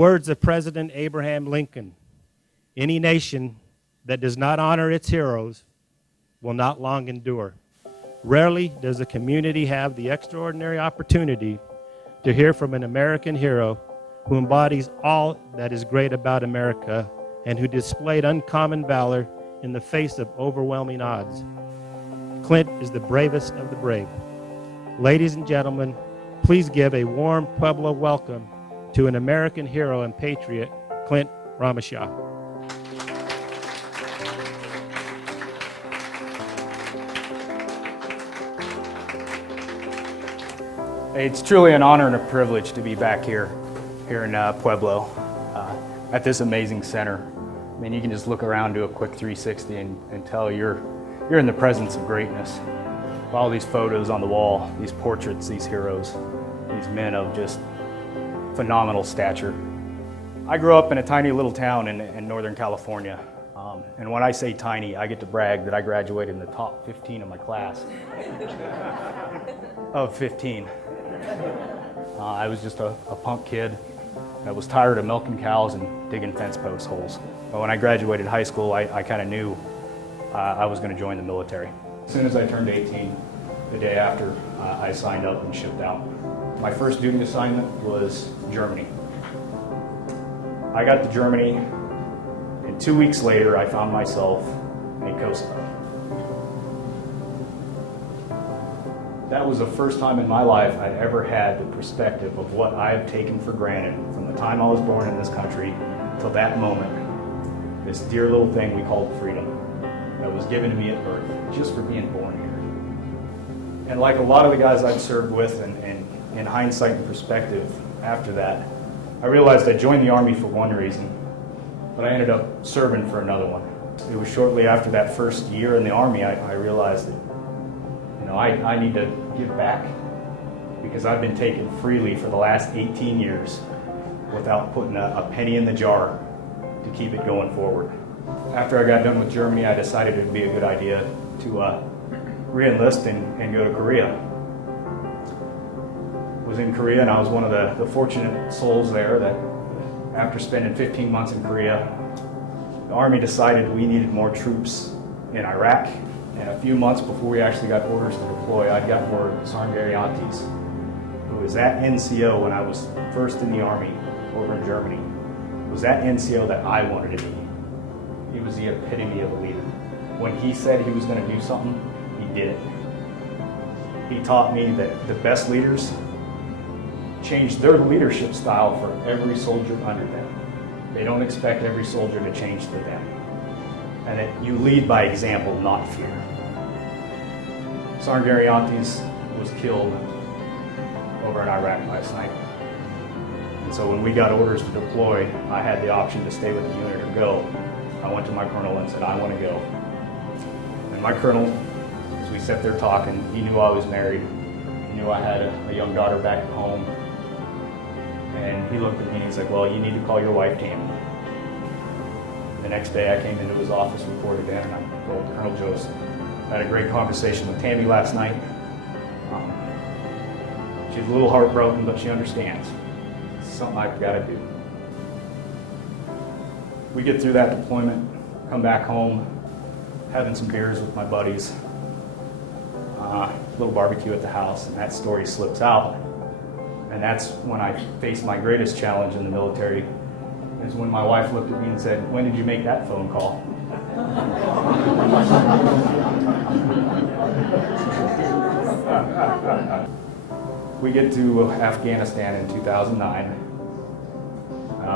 words of President Abraham Lincoln, any nation that does not honor its heroes will not long endure. Rarely does a community have the extraordinary opportunity to hear from an American hero who embodies all that is great about America and who displayed uncommon valor in the face of overwhelming odds. Clint is the bravest of the brave. Ladies and gentlemen, please give a warm Pueblo welcome to an American hero and patriot, Clint Romesha. It's truly an honor and a privilege to be back here in Pueblo at this amazing center. I mean, you can just look around, do a quick 360 and tell you're in the presence of greatness. All these photos on the wall, these portraits, these heroes, these men of just phenomenal stature. I grew up in a tiny little town in Northern California. And when I say tiny, I get to brag that I graduated in the top 15 of my class of 15. I was just a punk kid that was tired of milking cows and digging fence post holes. But when I graduated high school, I kind of knew I was going to join the military. As soon as I turned 18, the day after, I signed up and shipped out. My first duty assignment was Germany. I got to Germany, and 2 weeks later, I found myself in Kosovo. That was the first time in my life I'd ever had the perspective of what I've taken for granted from the time I was born in this country till that moment. This dear little thing we called freedom that was given to me at birth just for being born here. And like a lot of the guys I'd served with, and in hindsight and perspective after that, I realized I joined the Army for one reason, but I ended up serving for another one. It was shortly after that first year in the Army I realized that I need to give back, because I've been taken freely for the last 18 years without putting a penny in the jar to keep it going forward. After I got done with Germany, I decided it would be a good idea to re-enlist and go to Korea. I was in Korea, and I was one of the fortunate souls there that after spending 15 months in Korea, the Army decided we needed more troops in Iraq. And a few months before we actually got orders to deploy, I got word Sergeant Ariantes, who was at NCO when I was first in the Army over in Germany, was that NCO that I wanted to be. He was the epitome of a leader. When he said he was going to do something, he did it. He taught me that the best leaders change their leadership style for every soldier under them. They don't expect every soldier to change to them. And that you lead by example, not fear. Sergeant Ariantes was killed over in Iraq last night. And so when we got orders to deploy, I had the option to stay with the unit or go. I went to my colonel and said, I want to go. And my colonel, as we sat there talking, he knew I was married. He knew I had a young daughter back at home. And he looked at me and he's like, well, you need to call your wife, Tammy. The next day I came into his office, reported in, and I told Colonel Joseph. I had a great conversation with Tammy last night. She's a little heartbroken, but she understands. It's something I've got to do. We get through that deployment, come back home, having some beers with my buddies, little barbecue at the house, and that story slips out. And that's when I faced my greatest challenge in the military, is when my wife looked at me and said, when did you make that phone call? We get to Afghanistan in 2009.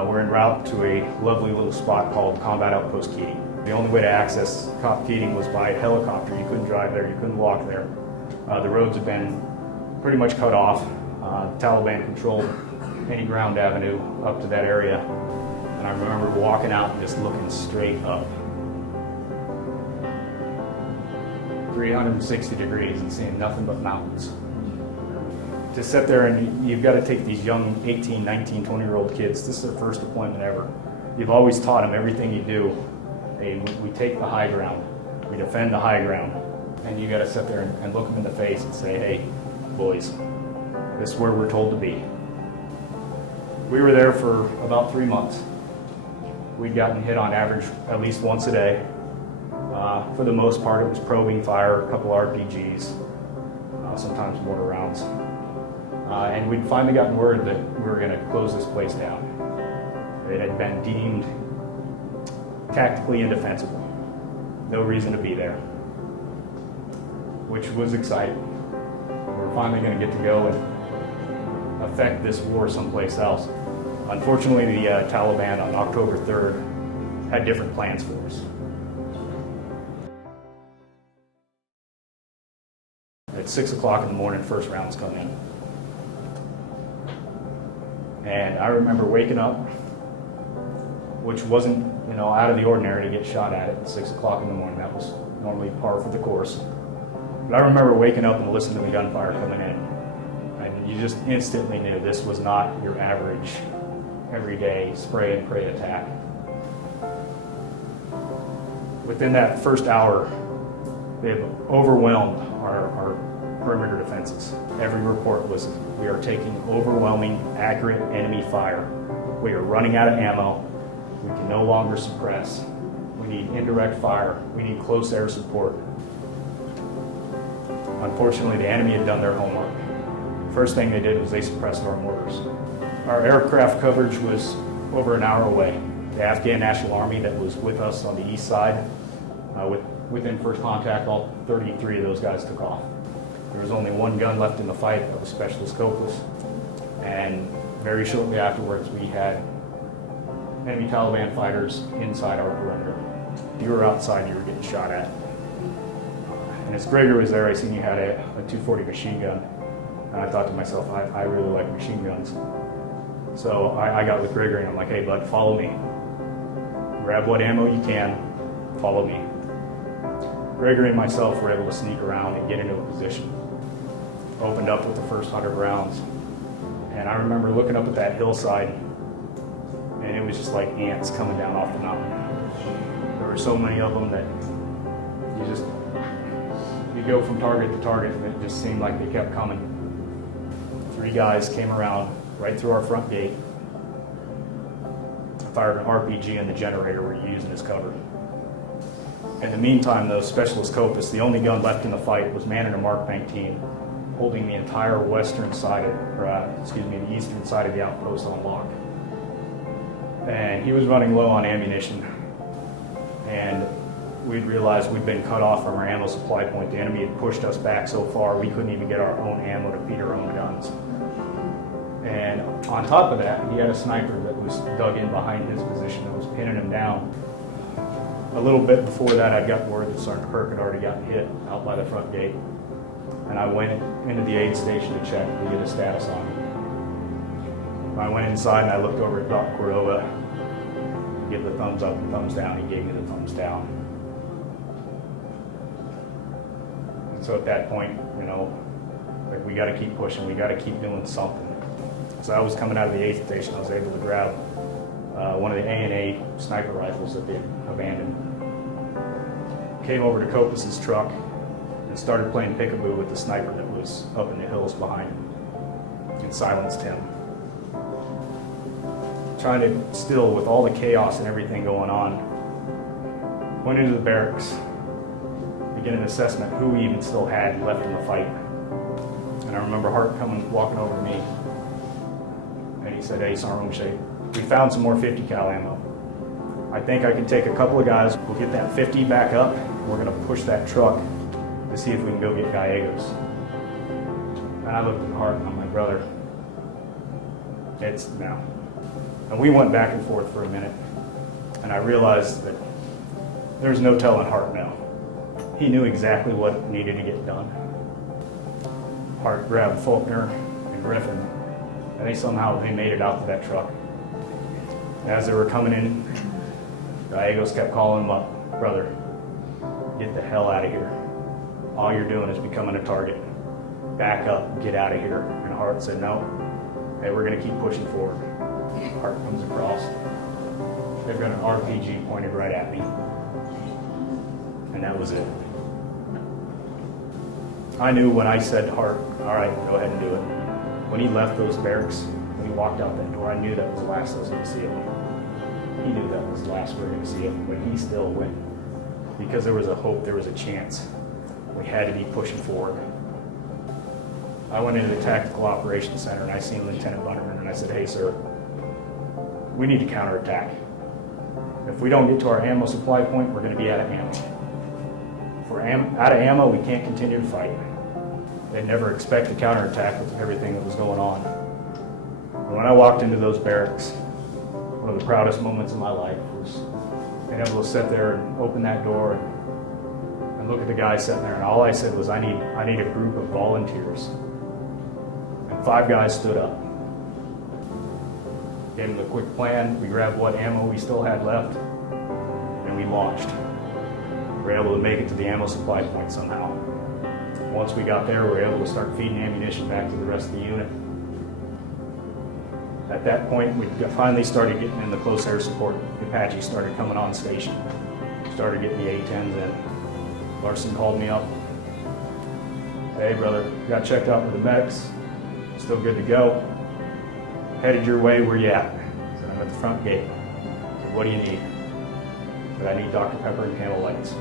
We're en route to a lovely little spot called Combat Outpost Keating. The only way to access Keating was by helicopter. You couldn't drive there, you couldn't walk there. The roads have been pretty much cut off. Taliban controlled any ground avenue up to that area. And I remember walking out and just looking straight up. 360 degrees and seeing nothing but mountains. To sit there and you've got to take these young 18, 19, 20-year-old kids, this is their first deployment ever. You've always taught them everything you do. Hey, we take the high ground. We defend the high ground. And you got to sit there and look them in the face and say, hey, boys, this is where we're told to be. We were there for about 3 months. We'd gotten hit on average at least once a day. For the most part, it was probing fire, a couple RPGs, sometimes mortar rounds. And we'd finally gotten word that we were going to close this place down. It had been deemed tactically indefensible. No reason to be there, which was exciting. We were finally going to get to go and affect this war someplace else. Unfortunately, the Taliban on October 3rd had different plans for us. At 6 o'clock in the morning, first rounds come in. And I remember waking up, which wasn't, out of the ordinary to get shot at 6 o'clock in the morning. That was normally par for the course. But I remember waking up and listening to the gunfire coming in. And you just instantly knew this was not your average, everyday spray and pray attack. Within that first hour, they've overwhelmed our perimeter defenses. Every report was, we are taking overwhelming, accurate enemy fire. We are running out of ammo. We can no longer suppress. We need indirect fire. We need close air support. Unfortunately, the enemy had done their homework. First thing they did was they suppressed our mortars. Our aircraft coverage was over an hour away. The Afghan National Army that was with us on the east side, within first contact, all 33 of those guys took off. There was only one gun left in the fight, that was Specialist Copus. And very shortly afterwards, we had enemy Taliban fighters inside our perimeter. If you were outside, you were getting shot at. And as Gregor was there, I seen you had a 240 machine gun. And I thought to myself, I really like machine guns. So I got with Gregor and I'm like, hey bud, follow me. Grab what ammo you can, follow me. Gregory and myself were able to sneak around and get into a position. Opened up with the first 100 rounds. And I remember looking up at that hillside, and it was just like ants coming down off the mountain. There were so many of them that you go from target to target, and it just seemed like they kept coming. 3 guys came around right through our front gate, fired an RPG in the generator we're using as cover. In the meantime, though, Specialist Copus, the only gun left in the fight, was manning a Mark 19, holding the entire western side the eastern side of the outpost on lock. And he was running low on ammunition. And we'd realized we'd been cut off from our ammo supply point. The enemy had pushed us back so far, we couldn't even get our own ammo to feed our own guns. And on top of that, he had a sniper that was dug in behind his position that was pinning him down. A little bit before that, I got word that Sergeant Kirk had already gotten hit out by the front gate. And I went into the aid station to check to get a status on him. I went inside and I looked over at Doc Cordova, give the thumbs up and thumbs down. He gave me the thumbs down. And so at that point, we got to keep pushing. We got to keep doing something. So I was coming out of the aid station. I was able to grab one of the A&A sniper rifles that they had abandoned. Came over to Copus's truck and started playing peekaboo with the sniper that was up in the hills behind him and silenced him. Trying to still, with all the chaos and everything going on, went into the barracks, began an assessment who we even still had left in the fight. And I remember Hart walking over to me, and he said, hey, Sergeant Romesha, we found some more 50 cal ammo. I think I can take a couple of guys, we'll get that 50 back up, and we're gonna push that truck to see if we can go get Gallegos. And I looked at Hart and I'm like, brother, it's now. And we went back and forth for a minute, and I realized that there's no telling Hart now. He knew exactly what needed to get done. Hart grabbed Faulkner and Griffin, and they made it out to that truck. As they were coming in, Gallegos kept calling him up, brother, get the hell out of here. All you're doing is becoming a target. Back up, get out of here. And Hart said, no, hey, we're gonna keep pushing forward. Hart comes across. They've got an RPG pointed right at me. And that was it. I knew when I said to Hart, all right, go ahead and do it. When he left those barracks, when he walked out that door, I knew that was the last I was going to see of him. He knew that was the last we were going to see him, but he still went. Because there was a hope, there was a chance. We had to be pushing forward. I went into the Tactical Operations Center and I seen Lieutenant Bunnerman and I said, hey sir, we need to counterattack. If we don't get to our ammo supply point, we're going to be out of ammo. If we're out of ammo, we can't continue to fight. They'd never expect a counterattack with everything that was going on. And when I walked into those barracks, one of the proudest moments of my life was being able to sit there and open that door and look at the guy sitting there, and all I said was, I need a group of volunteers. And 5 guys stood up. Gave them the quick plan, we grabbed what ammo we still had left, and we launched. We were able to make it to the ammo supply point somehow. Once we got there, we were able to start feeding ammunition back to the rest of the unit. At that point, we finally started getting in the close air support. The Apache started coming on station. Started getting the A-10s in. Larson called me up. Hey brother, got checked out with the medics. Still good to go. Headed your way, where you at? I said, I'm at the front gate. I said, what do you need? I said, I need Dr. Pepper and Camel Lights.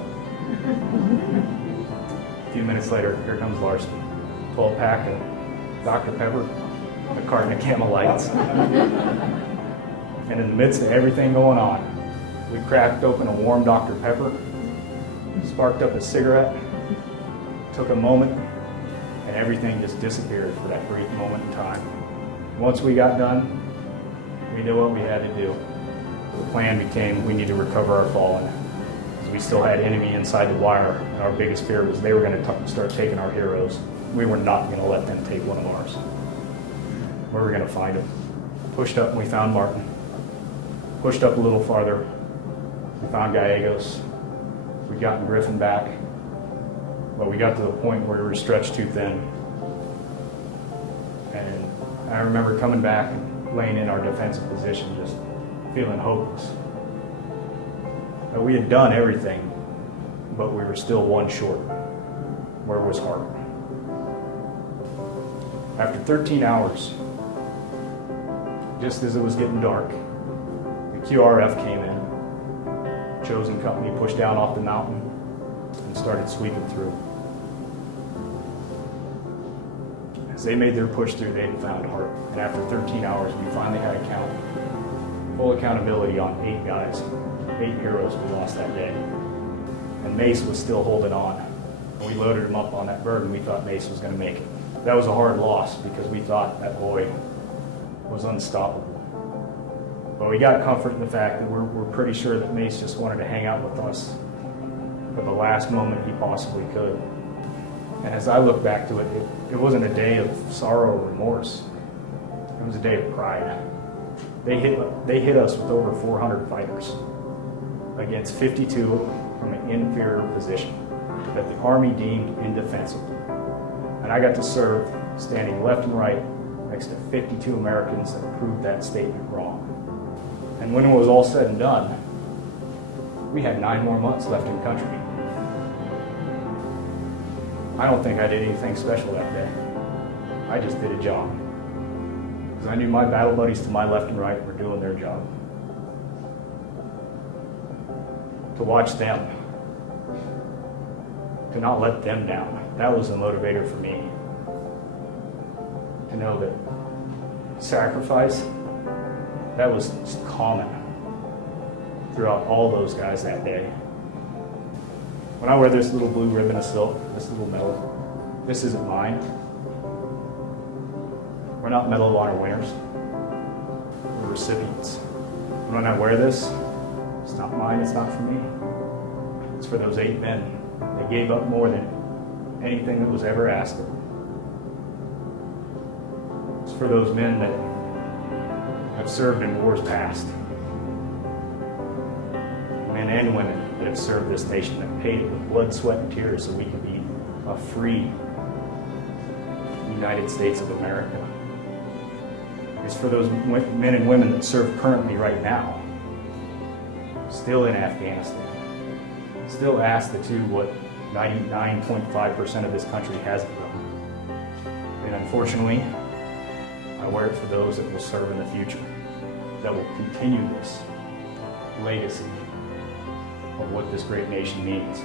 A few minutes later, here comes Larson. 12-pack of Dr. Pepper, a carton of Camel Lights. And in the midst of everything going on, we cracked open a warm Dr. Pepper, sparked up a cigarette, took a moment, and everything just disappeared for that brief moment in time. Once we got done, we knew what we had to do. The plan became, we need to recover our fallen. So we still had enemy inside the wire, and our biggest fear was they were going to start taking our heroes. We were not going to let them take one of ours. Where were we going to find them? Pushed up and we found Martin. Pushed up a little farther, we found Gallegos. We'd gotten Griffin back, but we got to the point where we were stretched too thin. And I remember coming back and laying in our defensive position, just feeling hopeless. We had done everything, but we were still one short, where it was hard. After 13 hours, just as it was getting dark, the QRF came in. Chosen company pushed down off the mountain and started sweeping through. As they made their push through, they had found heart. And after 13 hours, we finally had full accountability on 8 guys, 8 heroes we lost that day. And Mace was still holding on. When we loaded him up on that bird, and we thought Mace was going to make it. That was a hard loss because we thought that boy was unstoppable. But we got comfort in the fact that we're pretty sure that Mace just wanted to hang out with us for the last moment he possibly could. And as I look back to it, it wasn't a day of sorrow or remorse. It was a day of pride. They hit us with over 400 fighters against 52 from an inferior position that the Army deemed indefensible. And I got to serve standing left and right next to 52 Americans that proved that statement wrong. And when it was all said and done, we had 9 more months left in country. I don't think I did anything special that day. I just did a job. Because I knew my battle buddies to my left and right were doing their job. To watch them, to not let them down, that was a motivator for me. To know that sacrifice, that was common throughout all those guys that day. When I wear this little blue ribbon of silk, this little medal, this isn't mine. We're not Medal of Honor winners. We're recipients. And when I wear this, it's not mine, it's not for me. It's for those 8 men. They gave up more than anything that was ever asked of them. It's for those men that have served in wars past. Men and women that have served this nation, that paid it with blood, sweat, and tears so we could be a free United States of America. It's for those men and women that serve currently right now, still in Afghanistan, still asked to do what 99.5% of this country hasn't done. And unfortunately, I wear it for those that will serve in the future, that will continue this legacy of what this great nation means.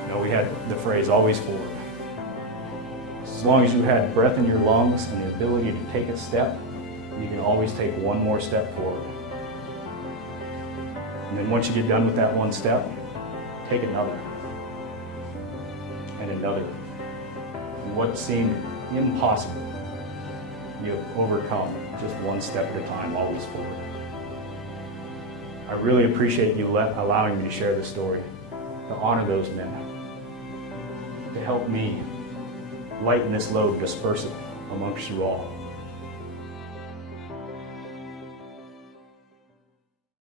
You know, we had the phrase, always forward. As long as you had breath in your lungs and the ability to take a step, you can always take one more step forward. And then once you get done with that one step, take another and another. And what seemed impossible, you have overcome just one step at a time, always forward. I really appreciate you allowing me to share this story, to honor those men, to help me lighten this load, disperse it amongst you all.